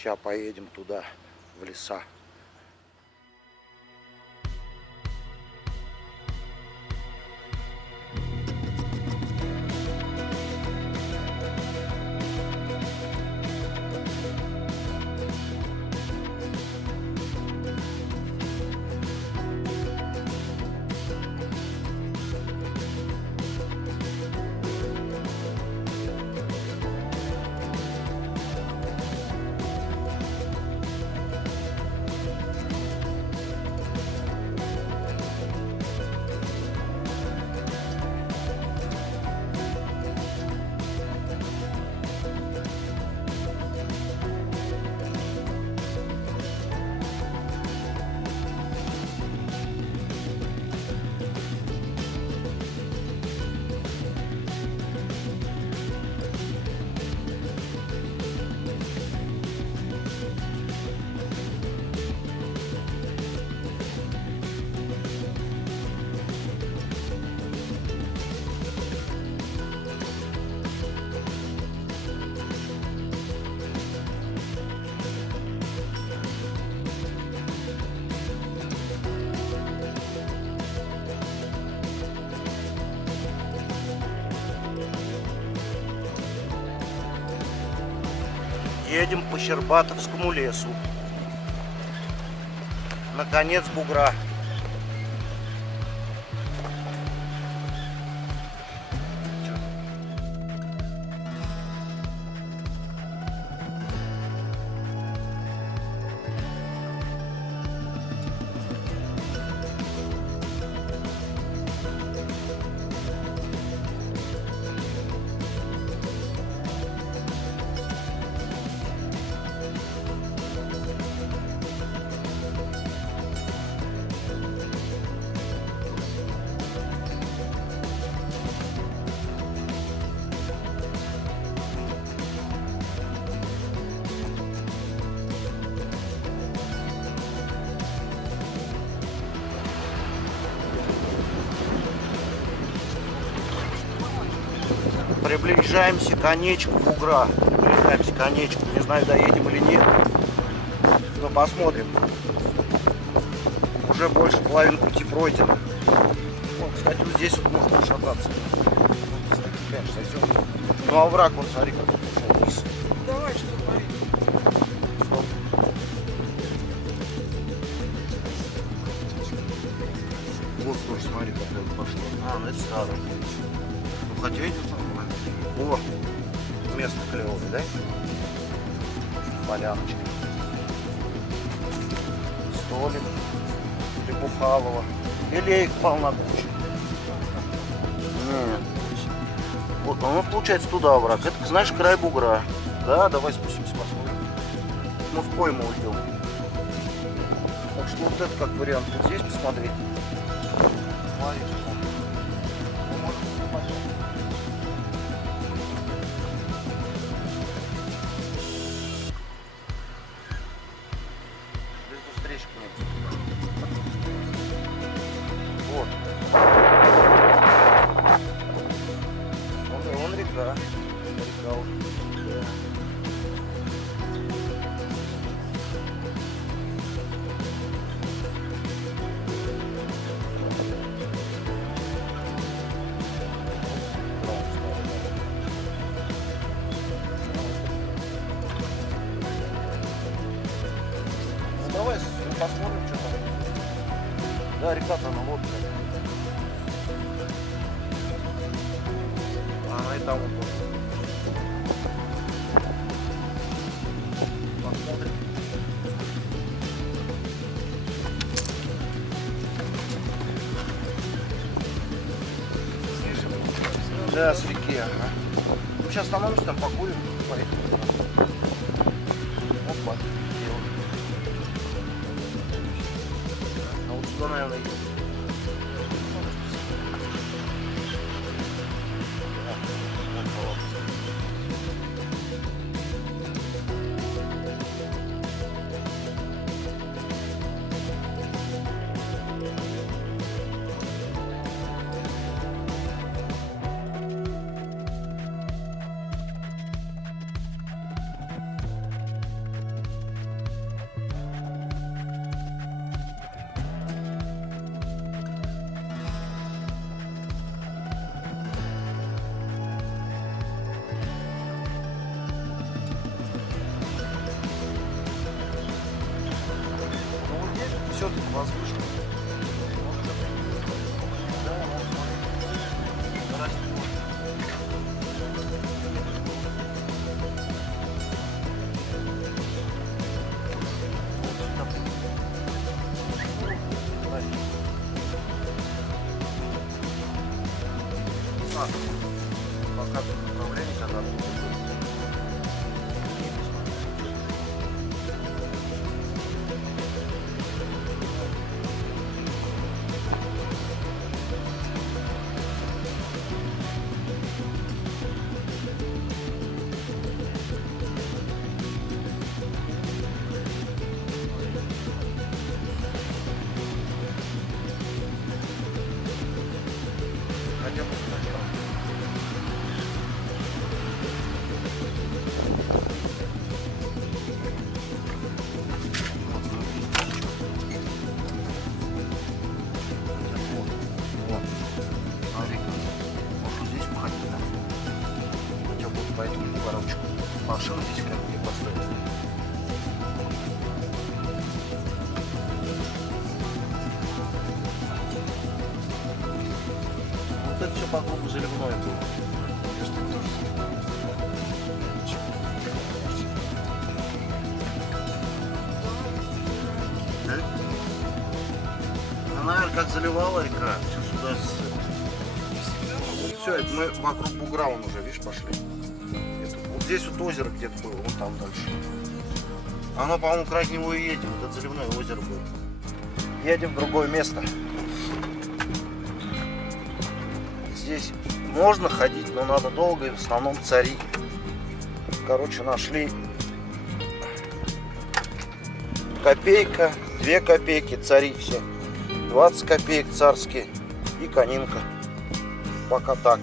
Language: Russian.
Сейчас поедем туда, в леса. Едем по Щербатовскому лесу. На конец бугра. Приближаемся к конечку бугра. Приближаемся к конечку. Не знаю, доедем или нет. Но посмотрим. Уже больше половины пути пройдено. О, кстати, вот здесь вот можно шататься. Ну, а овраг, вот смотри, как он пошел вниз. Давай, что творить? Вот тоже, смотри, как это пошло. А, ну это старое. Ну, хотя идет нормально. О, место клевое, да? Поляночка. Столик. Прибухалова. Елеек полна куча. Нет. Вот, ну, получается туда овраг. Это, знаешь, край бугра. Да, давай спустимся, посмотрим. Мы в пойму уйдем. Так что вот это как вариант. Вот здесь посмотреть. Смотри, что мы можем посмотреть. Без встречки нет. Вот. Вон река. Река уже. Да. Ну давай посмотрим, что там. Да, река-то она вот. Она и там вот. Посмотрим. Да, с реки, ага. Ну, сейчас остановимся, там покурим, поехали. Опа. А вот сюда, наверное, едем. возвышенность. Да, вот смотри. Растет. Вот сюда. Так, пока тут направление когда будет. Хотя бы сначала. Вот. Смотри, может здесь походить, да? Хотя бы по этому бугорочку. Машину здесь как не поставить. Вот это все по кругу заливное было. Да? Она, наверное, как заливала река, все сюда. Вот все, это мы вокруг бугра вон уже, видишь, пошли. Это, вот здесь вот озеро где-то было, вон там дальше. Оно, по-моему, край него и едем. Вот это заливное озеро было. Едем в другое место. Здесь можно ходить, но надо долго, и в основном цари. Короче, нашли копейка, 2 копейки, цари все, 20 копеек царские и конинка. Пока так.